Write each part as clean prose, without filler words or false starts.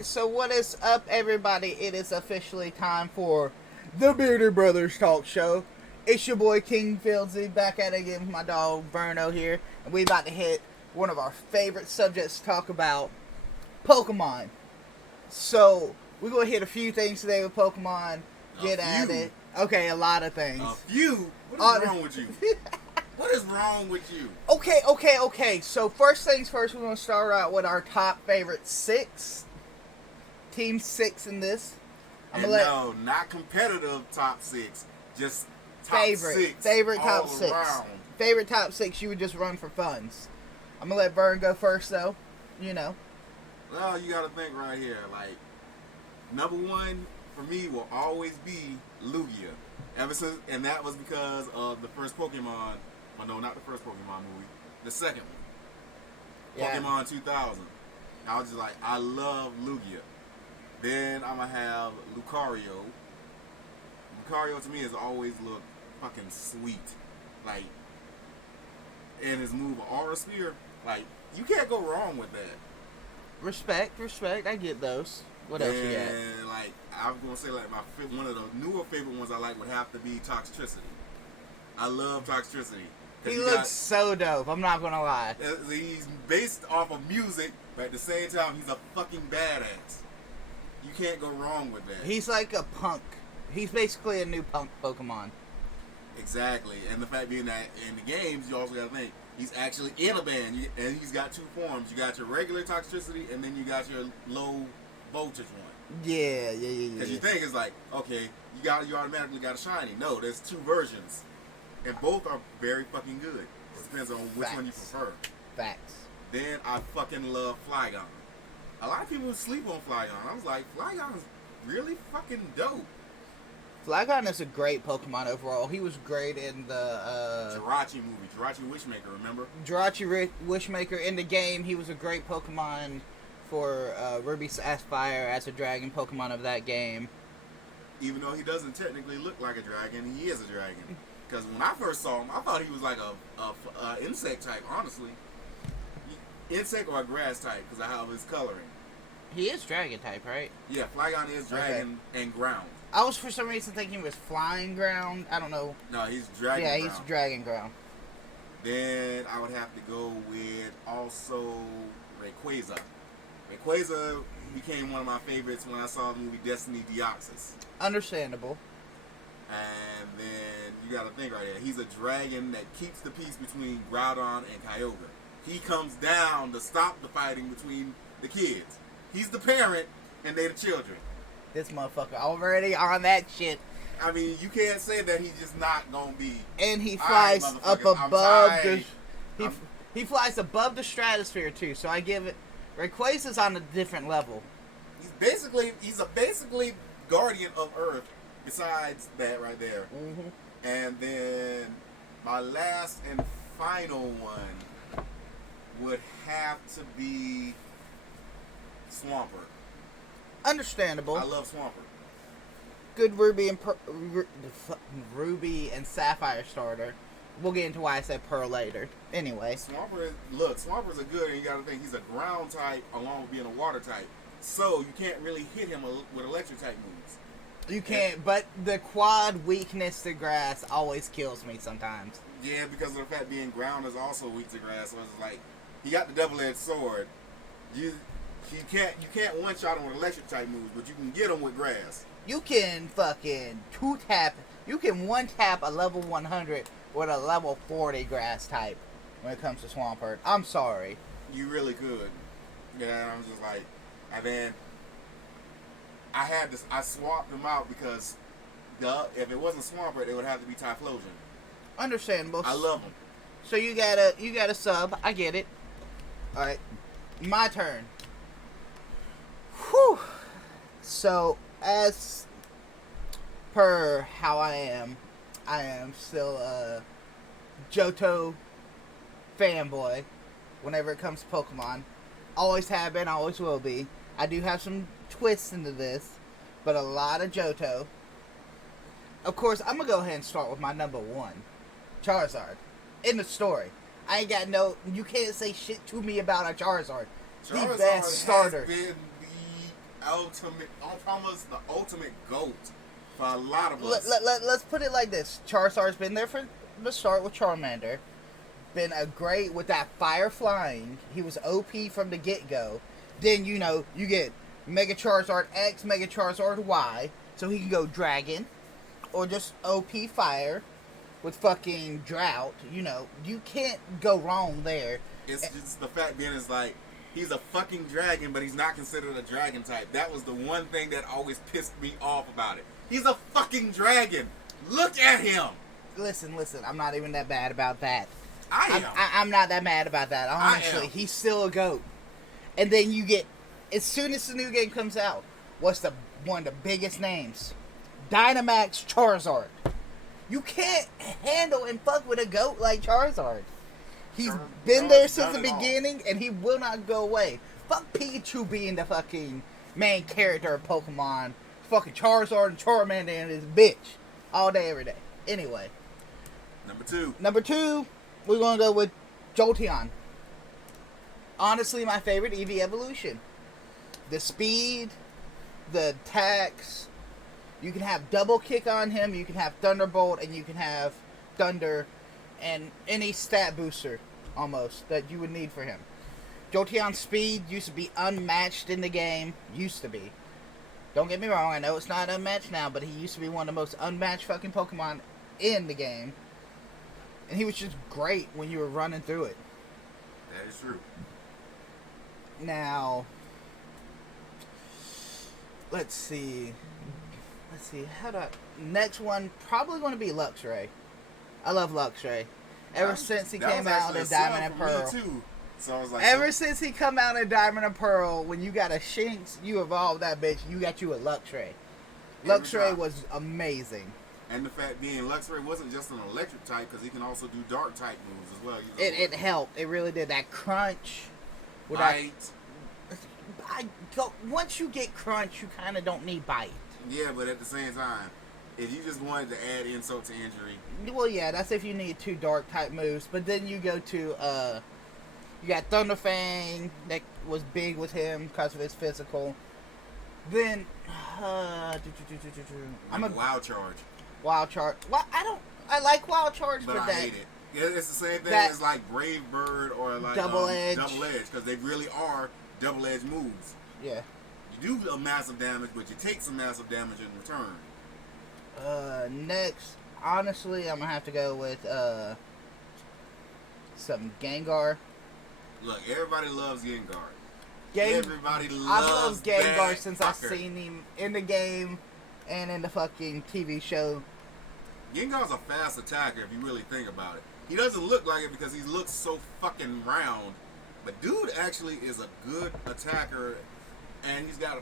So what is up, everybody? It is officially time for the Bearded Brothers Talk Show. It's your boy King Fieldsy back at it again with my dog Verno here, and we about to hit one of our favorite subjects to talk about, Pokemon. So we're gonna hit a few things today with Pokemon. Get at it. Okay, a lot of things. A few? What is wrong with you? What is wrong with you? Okay. So first things first, we're gonna start out with our top favorite six. Team 6 in this. No, not competitive top 6. Just top 6. Favorite top all 6. Around. Favorite top 6 you would just run for funds. I'm gonna let Vern go first though. You know. Well, you gotta think right here. Like, number 1 for me will always be Lugia. Ever since, and that was because of the first Pokemon. Well, no, not the first Pokemon movie. The second one. Yeah. Pokemon 2000. I was just like, I love Lugia. Then I'm going to have Lucario. Lucario to me has always looked fucking sweet. Like, and his move, Aura Sphere, like, you can't go wrong with that. Respect. I get those. What else you got? And, like, I was going to say, like, one of the newer favorite ones I like would have to be Toxtricity. I love Toxtricity. He looks so dope, I'm not going to lie. He's based off of music, but at the same time, he's a fucking badass. You can't go wrong with that. He's like a punk. He's basically a new punk Pokemon. Exactly. And the fact being that in the games, you also got to think, he's actually in a band. And he's got 2 forms. You got your regular Toxtricity, and then you got your low voltage one. Yeah. Because you think it's like, okay, you automatically got a shiny. No, there's 2 versions. And both are very fucking good. It depends on which one you prefer. Facts. Then I fucking love Flygon. A lot of people sleep on Flygon. I was like, Flygon is really fucking dope. Flygon is a great Pokemon overall. He was great in the Jirachi movie, Jirachi Wishmaker, remember? Jirachi Wishmaker in the game. He was a great Pokemon for Ruby Sapphire as a dragon Pokemon of that game. Even though he doesn't technically look like a dragon, he is a dragon. Because when I first saw him, I thought he was like a insect type, honestly. Insect or a grass type, because of how his coloring. He is dragon type, right? Yeah, Flygon is dragon and ground. I was for some reason thinking he was flying ground. I don't know. No, he's dragon ground. Yeah, he's dragon ground. Then I would have to go with also Rayquaza. Rayquaza became one of my favorites when I saw the movie Destiny Deoxys. Understandable. And then you gotta think right here. He's a dragon that keeps the peace between Groudon and Kyogre. He comes down to stop the fighting between the kids. He's the parent and they the children. This motherfucker already on that shit. I mean, you can't say that he's just not gonna be. And he flies up above he flies above the stratosphere too. So I give it. Rayquaza's on a different level. He's a basically guardian of Earth. Besides that right there. Mm-hmm. And then my last and final one would have to be Swampert. Understandable. I love Swampert. Good Ruby and Sapphire starter. We'll get into why I said Pearl later. Anyway. Swampert's a good, and you gotta think he's a ground type along with being a water type. So you can't really hit him with electric type moves. You can't, but the quad weakness to grass always kills me sometimes. Yeah, because of the fact being ground is also weak to grass, so it's like he got the double-edged sword. You can't one-shot him with electric type moves, but you can get him with grass. You can fucking you can one-tap a level 100 with a level 40 grass type when it comes to Swampert. I'm sorry. You really could. Yeah, I'm just like, and then I swapped them out because if it wasn't Swampert, it would have to be Typhlosion. Understandable. I love them. So you got a sub. I get it. All right, my turn. Whew. So as per how I am still a Johto fanboy. Whenever it comes to Pokemon, always have been, always will be. I do have some twists into this, but a lot of Johto. Of course, I'm going to go ahead and start with my number 1, Charizard. In the story. I ain't got you can't say shit to me about a Charizard. The best starter. Has been almost the ultimate GOAT for a lot of us. Let's put it like this. Charizard's been there from the start with Charmander. Been a great with that fire flying. He was OP from the get-go. Then, you get Mega Charizard X, Mega Charizard Y, so he can go Dragon, or just OP Fire with fucking Drought. You can't go wrong there. It's just the fact being is like, he's a fucking dragon, but he's not considered a dragon type. That was the one thing that always pissed me off about it. He's a fucking dragon. Look at him. Listen, I'm not even that bad about that. I'm not that mad about that. Honestly, he's still a GOAT. And then you get, as soon as the new game comes out, what's one of the biggest names? Dynamax Charizard. You can't handle and fuck with a GOAT like Charizard. He's been there since the beginning, and he will not go away. Fuck Pikachu being the fucking main character of Pokemon. Fucking Charizard and Charmander and his bitch. All day, every day. Anyway. Number two, we're going to go with Jolteon. Honestly, my favorite EV evolution. The speed, the attacks. You can have double kick on him, you can have Thunderbolt, and you can have Thunder, and any stat booster, almost, that you would need for him. Jolteon's speed used to be unmatched in the game. Used to be. Don't get me wrong, I know it's not unmatched now, but he used to be one of the most unmatched fucking Pokemon in the game. And he was just great when you were running through it. That is true. Now, let's see, next one, probably going to be Luxray. I love Luxray. Ever since he came out in Diamond and Pearl. Me too. So I was like, Ever since he come out in Diamond and Pearl, when you got a Shinx, you evolve that bitch, you got you a Luxray. Luxray was amazing. And the fact being, Luxray wasn't just an electric type, because he can also do dark type moves as well. It helped. It really did. That crunch. Bite. Once you get crunch, you kind of don't need bite. Yeah, but at the same time, if you just wanted to add insult to injury. Well, yeah, that's if you need two dark type moves. But then you go to, you got Thunderfang, that was big with him because of his physical. Then, I'm a Wild Charge. Wild Charge. Well, I like Wild Charge, but I hate it. Yeah, it's the same thing as like Brave Bird or like Double Edge. Double Edge, because they really are double edge moves. Yeah. You do a massive damage, but you take some massive damage in return. Next, honestly, I'm gonna have to go with some Gengar. Look, everybody loves Gengar. Everybody loves I've loved Gengar since I've seen him in the game and in the fucking TV show. Gengar's a fast attacker if you really think about it. He doesn't look like it because he looks so fucking round. But dude actually is a good attacker, and he's got a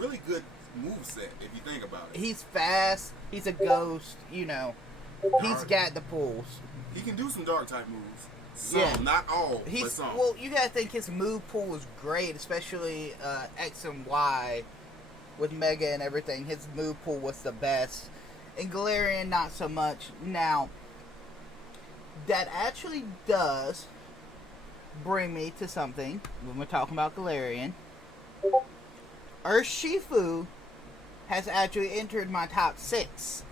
really good moveset if you think about it. He's fast. He's a ghost. He's got the pulls. He can do some dark type moves. Some, not all, but some. Well, you gotta think his move pool is great, especially X and Y with Mega and everything. His move pool was the best. And Galarian, not so much. Now, that actually does bring me to something when we're talking about Galarian. Urshifu has actually entered my top 6.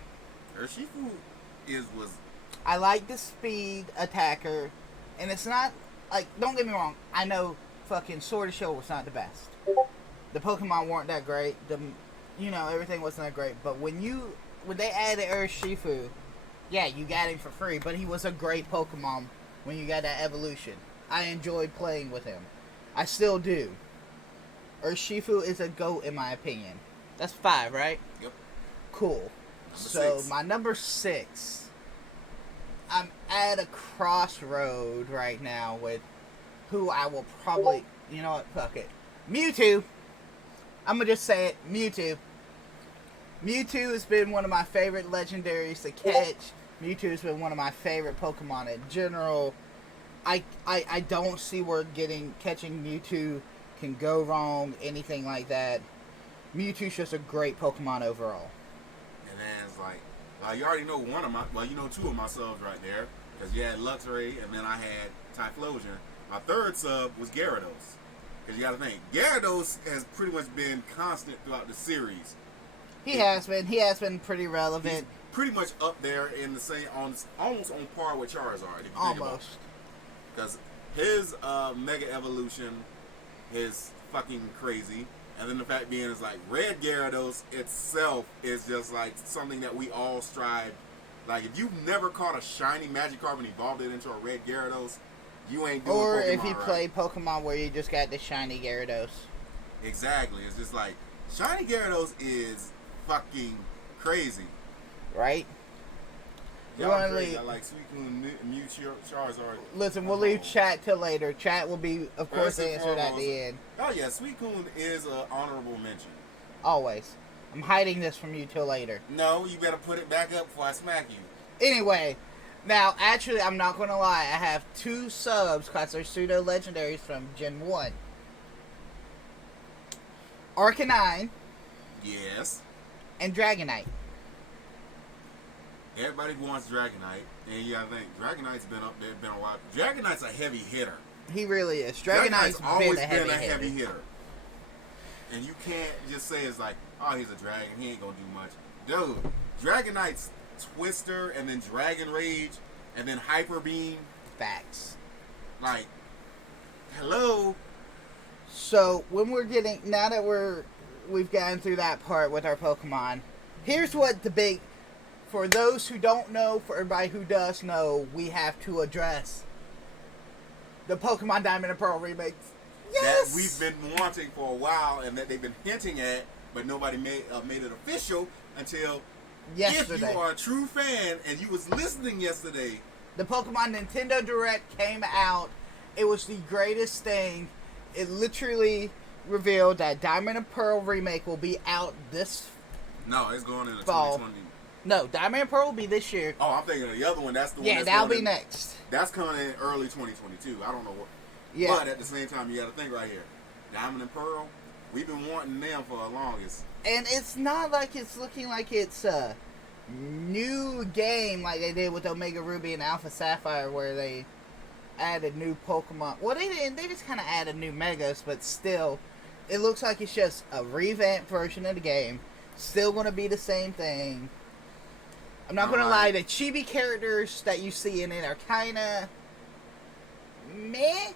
Urshifu was. I like the speed attacker, and it's not like, don't get me wrong. I know fucking Sword and Shield was not the best. The Pokemon weren't that great. Everything wasn't that great. But when they added Urshifu, yeah, you got him for free. But he was a great Pokemon when you got that evolution. I enjoyed playing with him. I still do. Urshifu is a GOAT in my opinion. That's 5, right? Yep. Cool. My number 6. I'm at a crossroad right now with who I will probably... You know what? Fuck it. Mewtwo. I'm going to just say it. Mewtwo. Mewtwo has been one of my favorite legendaries to catch. Mewtwo has been one of my favorite Pokemon in general. I don't see where catching Mewtwo can go wrong, anything like that. Mewtwo's just a great Pokemon overall. And then it's like you already know two of my subs right there, because you had Luxray and then I had Typhlosion. My third sub was Gyarados. Because you got to think, Gyarados has pretty much been constant throughout the series. He has been. He has been pretty relevant. He's pretty much up there in the same, almost on par with Charizard. If you Almost. Because his Mega Evolution is fucking crazy. And then the fact being is like Red Gyarados itself is just like something that we all strive. Like if you've never caught a shiny Magikarp and evolved it into a Red Gyarados, you ain't doing Or Pokemon if you right. play Pokemon where you just got the shiny Gyarados. Exactly. It's just like shiny Gyarados is fucking crazy. Right? Y'all crazy. I like Suicune, Mewtwo, Charizard. Listen, we'll leave chat till later. Chat will be, of course, First and answered at foremost, the end. Oh yeah, Suicune is an honorable mention. Always. I'm hiding this from you till later. No, you better put it back up before I smack you. Anyway, now, actually, I'm not going to lie. I have 2 subs because they're pseudo-legendaries from Gen 1. Arcanine Yes. and Dragonite. Everybody wants Dragonite, and you gotta think Dragonite's been up there, been a while. Dragonite's a heavy hitter. He really is. Dragonite's always been a heavy hitter. And you can't just say it's like, oh, he's a dragon, he ain't gonna do much. Dude, Dragonite's Twister, and then Dragon Rage, and then Hyper Beam. Facts. Like, hello. So, when we're getting... Now that we've gotten through that part with our Pokemon, here's what the big... For those who don't know, for everybody who does know, we have to address the Pokemon Diamond and Pearl remakes. Yes! That we've been wanting for a while, and that they've been hinting at, but nobody made it official until Yesterday. If you are a true fan and you was listening yesterday. The Pokemon Nintendo Direct came out. It was the greatest thing. It literally revealed that Diamond and Pearl remake will be out this No, it's going into fall. 2020. No, Diamond and Pearl will be this year. Oh, I'm thinking of the other one. That's the one. Yeah, that'll be next. That's coming in early 2022. I don't know what. Yeah. But at the same time, you got to think right here. Diamond and Pearl, we've been wanting them for the longest. And it's not like it's looking like it's a new game like they did with Omega Ruby and Alpha Sapphire, where they added new Pokemon. Well, they didn't. They just kind of added new Megas, but still, it looks like it's just a revamped version of the game. Still going to be the same thing. I'm not going to lie, the chibi characters that you see in it are kind of meh,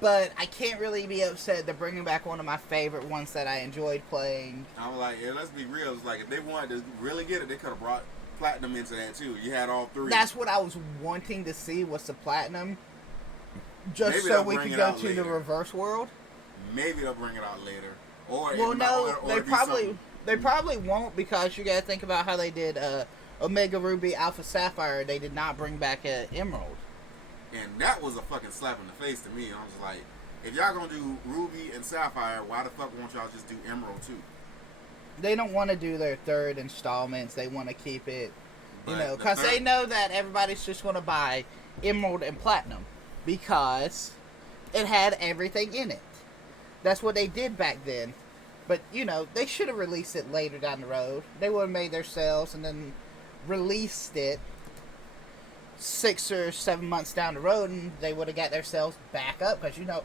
but I can't really be upset they're bringing back one of my favorite ones that I enjoyed playing. I'm like, yeah, let's be real. It's like, if they wanted to really get it, they could have brought Platinum into that too. You had all 3. That's what I was wanting to see, was the Platinum. Just Maybe so we could go to the reverse world. Maybe they'll bring it out later. Or well, no, or they probably won't, because you got to think about how they did Omega Ruby, Alpha Sapphire. They did not bring back Emerald. And that was a fucking slap in the face to me. I was like, if y'all gonna do Ruby and Sapphire, why the fuck won't y'all just do Emerald too? They don't want to do their 3rd installments. They want to keep it, But because they know that everybody's just going to buy Emerald and Platinum because it had everything in it. That's what they did back then. But, they should have released it later down the road. They would have made their sales and then released it 6 or 7 months down the road, and they would have got their sales back up, because,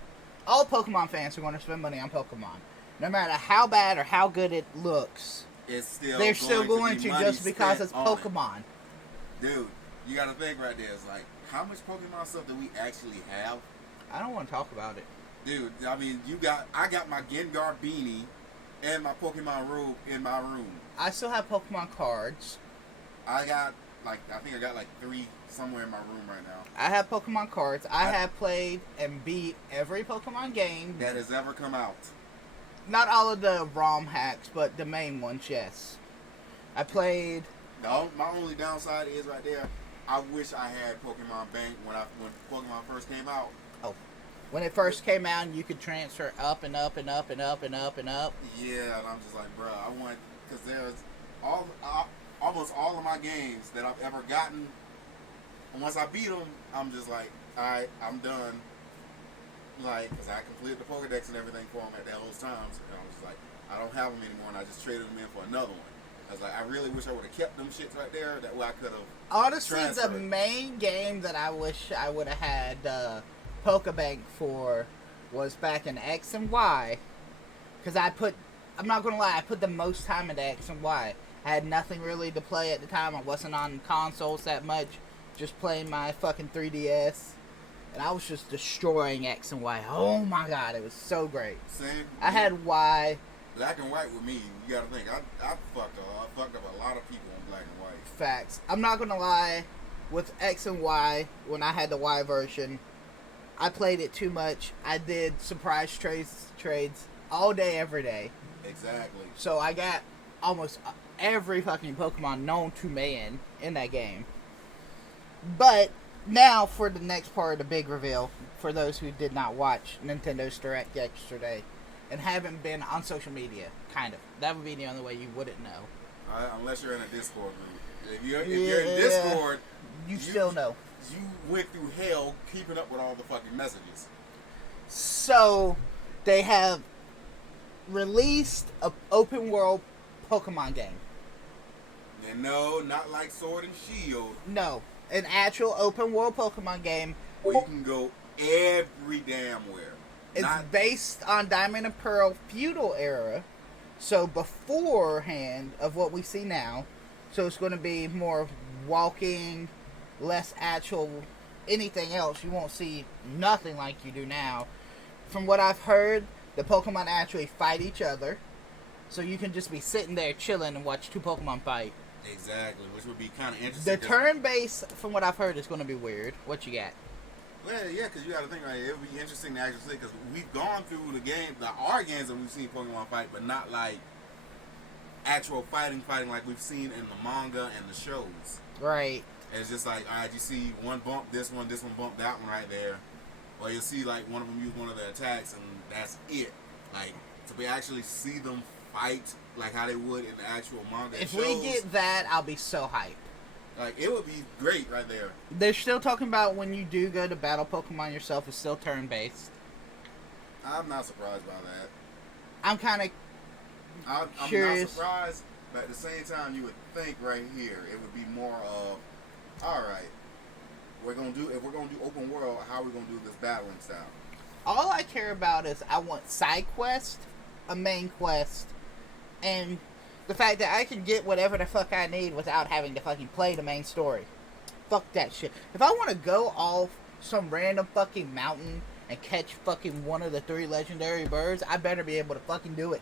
all Pokemon fans are going to spend money on Pokemon. No matter how bad or how good it looks, they're still going to just because it's Pokemon. Dude, you got to think right there. It's like, how much Pokemon stuff do we actually have? I don't want to talk about it. Dude, I mean, I got my Gengar beanie and my Pokemon robe in my room. I still have Pokemon cards. I think I got 3 somewhere in my room right now. I have Pokemon cards. I have played and beat every Pokemon game that has ever come out. Not all of the ROM hacks, but the main ones, yes. I played... My only downside is right there, I wish I had Pokemon Bank when Pokemon first came out. Oh. When it first came out, you could transfer up and up and up and up and up and up. Yeah, and I'm just like, bro, I want... Because there's almost all of my games that I've ever gotten, and once I beat them, I'm just like, alright, I'm done. Like, because I completed the Pokedex and everything for them at those times, and I was like, I don't have them anymore, and I just traded them in for another one. I was like, I really wish I would have kept them shits right there. That way I could have. Honestly, the main game that I wish I would have had Pokebank for was back in X and Y. Because I'm not going to lie, I put the most time into X and Y. I had nothing really to play at the time. I wasn't on consoles that much. Just playing my fucking 3DS. And I was just destroying X and Y. Oh my god, it was so great. Same. I had Y. Black and white with me, you gotta think, I fucked up a lot of people on black and white. Facts. I'm not going to lie, with X and Y, when I had the Y version, I played it too much. I did surprise trades all day, every day. Exactly. So I got almost every fucking Pokemon known to man in that game. But now for the next part of the big reveal, for those who did not watch Nintendo's Direct yesterday and haven't been on social media, kind of. That would be the only way you wouldn't know. Unless you're in a Discord group. If you're in Discord, you still know. You went through hell keeping up with all the fucking messages. So, they have released an open world Pokemon game. And no, not like Sword and Shield. No, an actual open world Pokemon game where you can go every damn where. It's based on Diamond and Pearl feudal era, so beforehand of what we see now. So it's going to be more walking, less actual anything else. You won't see nothing like you do now. From what I've heard, the Pokemon actually fight each other, so you can just be sitting there chilling and watch two Pokemon fight. Exactly, which would be kind of interesting. The turn base, from what I've heard, is going to be weird. What you got? Well, yeah, because you got to think, right, it would be interesting to actually see, because we've gone through our games that we've seen Pokemon fight, but not like actual fighting like we've seen in the manga and the shows. Right. And it's just like, all right, you see one bump, this one bump, that one right there. Or you'll see like one of them use one of their attacks, and that's it. Like, to be actually see them fight like how they would in the actual manga. If we get that, I'll be so hyped. Like, it would be great right there. They're still talking about when you do go to battle Pokemon yourself, it's still turn-based. I'm not surprised by that. I'm kind of curious. I'm not surprised, but at the same time, you would think right here, it would be more of, alright, if we're going to do open world, how are we going to do this battling style? All I care about is I want side quest, a main quest, and the fact that I can get whatever the fuck I need without having to fucking play the main story. Fuck that shit. If I want to go off some random fucking mountain and catch fucking one of the 3 legendary birds, I better be able to fucking do it.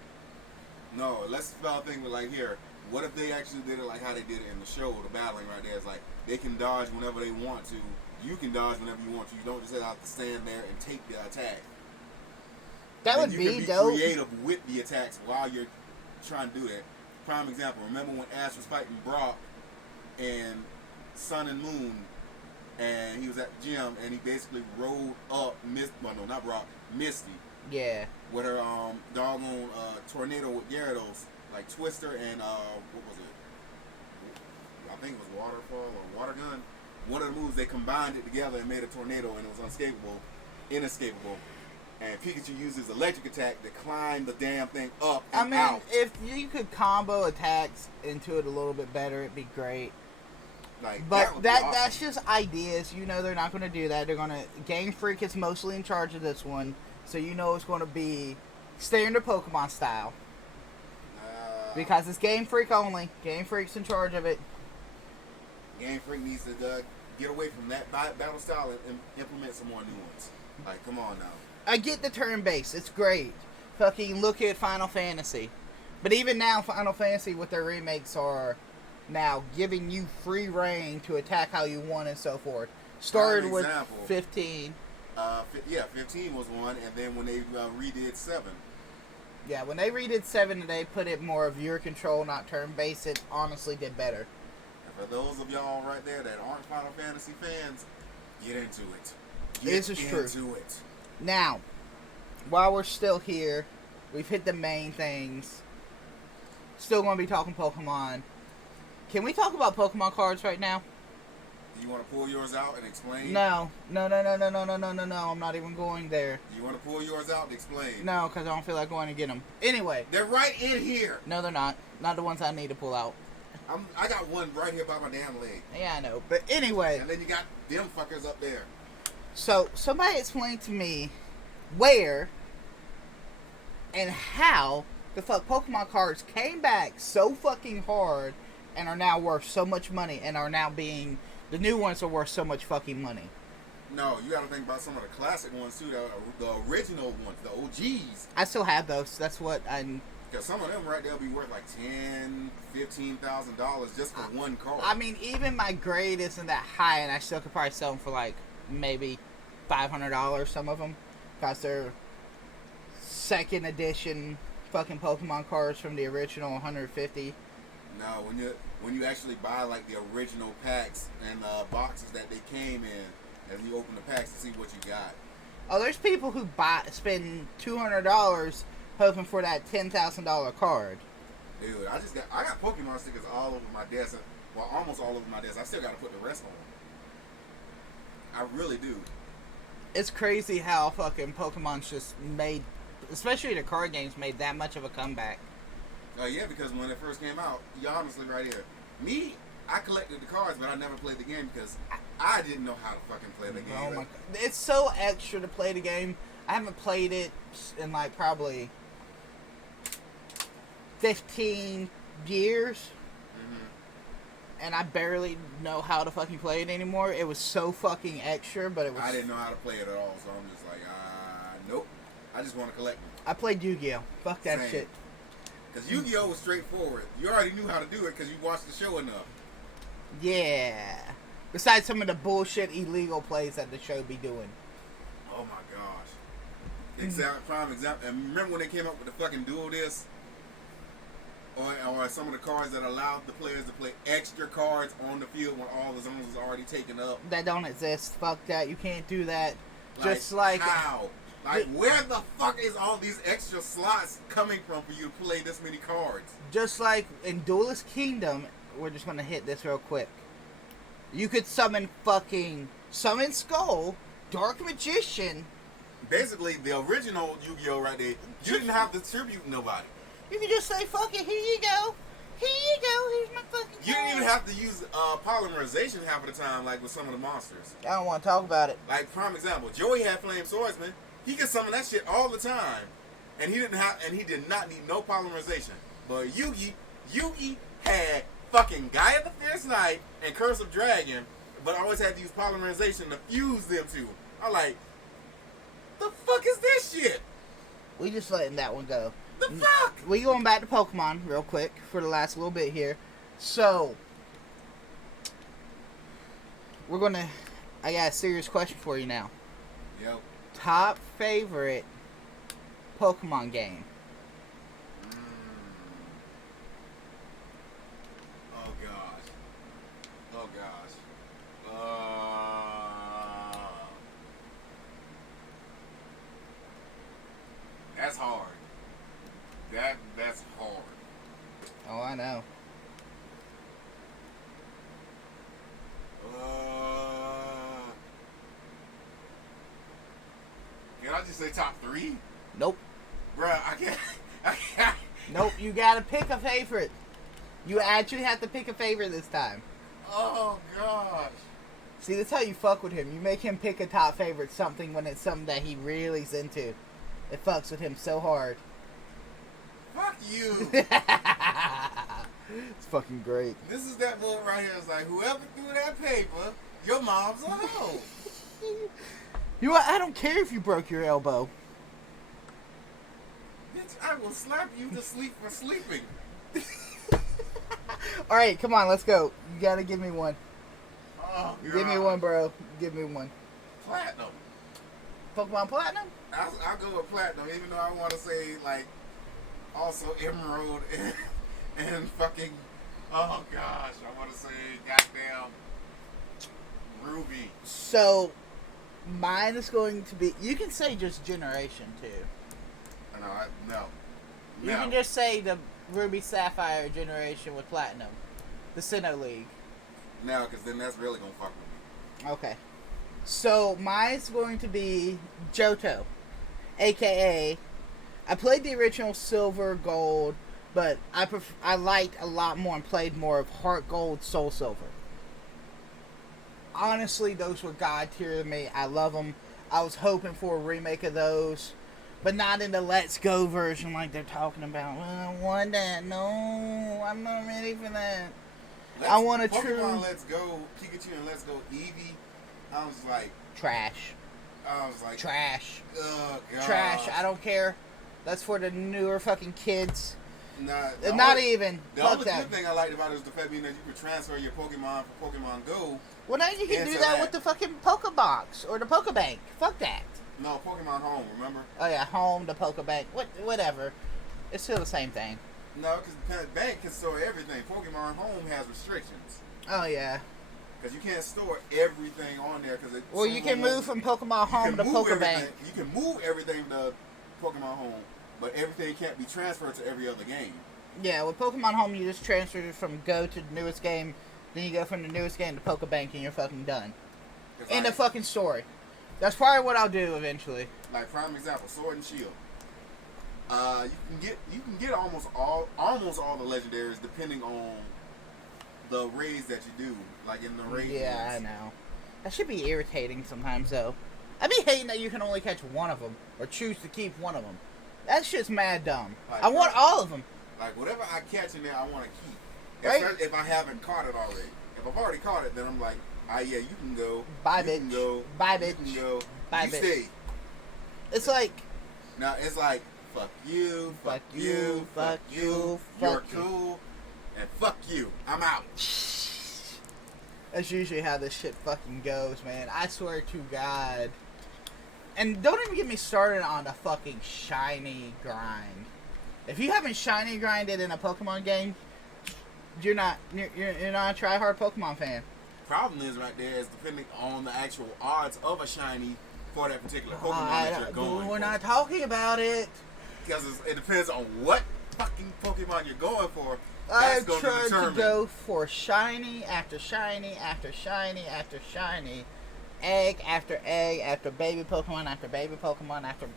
No, let's spell thing with like here. What if they actually did it like how they did it in the show, the battling right there? It's like they can dodge whenever they want to. You can dodge whenever you want to. You don't just have to stand there and take the attack. That would be dope. You can be creative with the attacks while you're trying to do that. Prime example, remember when Ash was fighting Brock and Sun and Moon, and he was at the gym, and he basically rolled up Misty. Yeah. With her doggone tornado with Gyarados, like Twister and what was it? I think it was Waterfall or Water Gun. One of the moves, they combined it together and made a tornado, and it was inescapable. And Pikachu uses electric attack to climb the damn thing up and out. If you could combo attacks into it a little bit better, it'd be great. Like, but that's just ideas. You know they're not going to do that. They're going to... Game Freak is mostly in charge of this one. So you know it's going to be standard Pokemon style. Because it's Game Freak only. Game Freak's in charge of it. Game Freak needs to get away from that battle style and implement some more new ones. Like, come on now. I get the turn-based. It's great. Fucking look at Final Fantasy. But even now, Final Fantasy with their remakes are now giving you free reign to attack how you want and so forth. Started with 15. 15 was one, and then when they redid 7. Yeah, when they redid 7 and they put it more of your control, not turn-based, it honestly did better. And for those of y'all right there that aren't Final Fantasy fans, get into it. This is true. Now, while we're still here, we've hit the main things. Still going to be talking Pokemon. Can we talk about Pokemon cards right now? Do you want to pull yours out and explain? No. I'm not even going there. You want to pull yours out and explain? No, because I don't feel like going to get them. Anyway. They're right in here. No, they're not. Not the ones I need to pull out. I got one right here by my damn leg. Yeah, I know. But anyway. And then you got them fuckers up there. So, somebody explained to me where and how the fuck Pokemon cards came back so fucking hard and are now worth so much money and are now being... The new ones are worth so much fucking money. No, you gotta think about some of the classic ones too, the original ones, the OGs. I still have those. That's what I'm... Because some of them right there will be worth like $10,000, $15,000 just for one card. I mean, even my grade isn't that high, and I still could probably sell them for like maybe $500, some of them. Because they're second edition fucking Pokemon cards from the original 150. No, when you actually buy like the original packs and boxes that they came in, and you open the packs to see what you got. Oh, there's people who spend $200 hoping for that $10,000 card. Dude, I got Pokemon stickers all over my desk. Well, almost all over my desk. I still got to put the rest on. I really do. It's crazy how fucking Pokemon's just made, especially the card games, made that much of a comeback. Yeah, because when it first came out, you honestly right here. Me, I collected the cards, but I never played the game because I didn't know how to fucking play the game. Oh my God. It's so extra to play the game. I haven't played it in like probably 15 years. Mm-hmm. And I barely know how to fucking play it anymore. It was so fucking extra, but it was... I didn't know how to play it at all, so I'm just like, nope. I just want to collect them. I played Yu-Gi-Oh! Fuck that shit. Because Yu-Gi-Oh! Was straightforward. You already knew how to do it because you watched the show enough. Yeah. Besides some of the bullshit illegal plays that the show be doing. Oh my gosh. Prime example. And remember when they came up with the fucking dual disc? Or some of the cards that allowed the players to play extra cards on the field when all the zones was already taken up? That don't exist. Fuck that. You can't do that. Just like... How? Like, where the fuck is all these extra slots coming from for you to play this many cards? Just like in Duelist Kingdom, we're just going to hit this real quick. You could summon Skull, Dark Magician. Basically, the original Yu-Gi-Oh! Right there, you didn't have to tribute nobody. You could just say, fuck it, here you go. Here you go, here's my fucking You didn't even have to use polymerization half of the time, like with some of the monsters. I don't want to talk about it. Like, prime example, Joey had Flame Swordsman. He could summon that shit all the time, and he did not need no polymerization. But Yugi had fucking Gaia the Fierce Knight and Curse of Dragon, but always had to use polymerization to fuse them two. I'm like, the fuck is this shit? We just letting that one go. The fuck? We going back to Pokemon real quick for the last little bit here. So, I got a serious question for you now. Yep. Top favorite Pokemon game? Oh gosh. That's hard. That's hard. Oh, I know. Can I just say top 3? Nope. Bruh, I can't. Nope, you gotta pick a favorite. You actually have to pick a favorite this time. Oh, gosh. See, that's how you fuck with him. You make him pick a top favorite something when it's something that he really's into. It fucks with him so hard. Fuck you. It's fucking great. This is that moment right here. It's like, whoever threw that paper, your mom's a hoe. You know what? I don't care if you broke your elbow. Bitch, I will slap you to sleep for sleeping. Alright, come on, let's go. You gotta give me one. Oh, God. Give me one, bro. Give me one. Platinum. Pokemon Platinum? I'll go with Platinum, even though I want to say, like, also Emerald and fucking, oh gosh, I want to say goddamn Ruby. So, mine is going to be, you can say just Generation 2. No. You can just say the Ruby Sapphire Generation with Platinum. The Sinnoh League. No, because then that's really going to fuck with me. Okay. So, mine's going to be Johto. A.K.A. I played the original Silver, Gold, but I liked a lot more and played more of Heart Gold, Soul Silver. Honestly, those were God tier to me. I love them. I was hoping for a remake of those, but not in the Let's Go version like they're talking about. I want that. No, I'm not ready for that. I want a true Pokemon Let's Go, Pikachu and Let's Go Eevee. I was like trash. Trash. Oh god. Trash. I don't care. That's for the newer fucking kids. The Not even. The Fuck only that. good thing I liked about it was the fact being that you could transfer your Pokemon from Pokemon Go. Well, now you can do that with the fucking Pokebox or the Pokebank. Fuck that. No, Pokemon Home, remember? Oh yeah, home, the Pokebank, whatever. It's still the same thing. No, because the bank can store everything. Pokemon Home has restrictions. Oh yeah. Because you can't store everything on there. Well, you can move from Pokemon Home to Pokebank. You can move everything to Pokemon Home, but everything can't be transferred to every other game. Yeah, with Pokemon Home, you just transfer it from Go to the newest game, then you go from the newest game to Pokebank, and you're fucking done. End of fucking story. That's probably what I'll do eventually. Like prime example, Sword and Shield. You can get almost all the legendaries depending on the raids that you do. Like in the raids. Yeah, I know. That should be irritating sometimes though. I'd be hating that you can only catch one of them or choose to keep one of them. That shit's mad dumb. Like, I want all of them. Like whatever I catch in there, I want to keep. Right? Especially if I haven't caught it already. If I've already caught it, then I'm like, yeah, you can go. Bye, you bitch. Can go. Bye, you bitch. Can go. Bye, you bitch. Stay. It's like. Now it's like, fuck you, fuck you, fuck you, you're cool, and fuck you. I'm out. That's usually how this shit fucking goes, man. I swear to God. And don't even get me started on the fucking shiny grind. If you haven't shiny grinded in a Pokemon game, you're not a try-hard Pokemon fan. Problem is right there is depending on the actual odds of a shiny for that particular Pokemon that you're going We're for. not talking about it. Because it depends on what fucking Pokemon you're going for. I've tried to go for shiny after shiny after shiny after shiny, egg after baby Pokemon after baby Pokemon after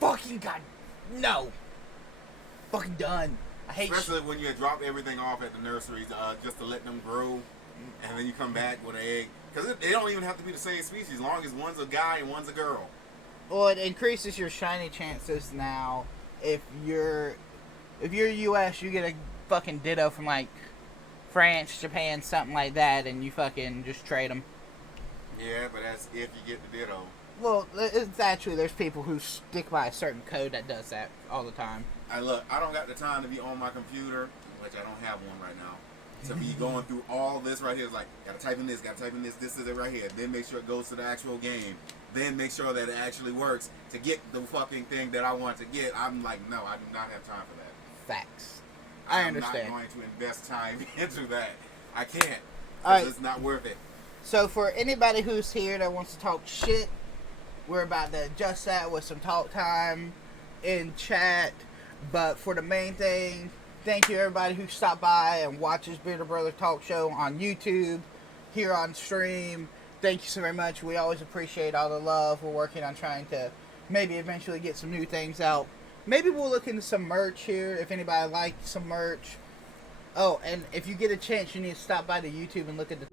fucking God, no, fucking done. I hate. Especially when you drop everything off at the nurseries just to let them grow, and then you come back with an egg. Because they don't even have to be the same species, as long as one's a guy and one's a girl. Well, it increases your shiny chances now. If you're US, you get a fucking Ditto from like France, Japan, something like that, and you fucking just trade them. Yeah, but that's if you get the Ditto. Well, it's actually, there's people who stick by a certain code that does that all the time. I don't got the time to be on my computer, which I don't have one right now. To be going through all this right here, it's like, gotta type in this, this is it right here. Then make sure it goes to the actual game. Then make sure that it actually works to get the fucking thing that I want to get. I'm like, no, I do not have time for that. Facts. I understand. I'm not going to invest time into that. I can't. Alright. It's not worth it. So for anybody who's here that wants to talk shit, we're about to adjust that with some talk time in chat. But for the main thing, thank you everybody who stopped by and watches Bearded Brother Talk Show on YouTube, here on stream. Thank you so very much. We always appreciate all the love. We're working on trying to maybe eventually get some new things out. Maybe we'll look into some merch here if anybody likes some merch. Oh, and if you get a chance, you need to stop by the YouTube and look at the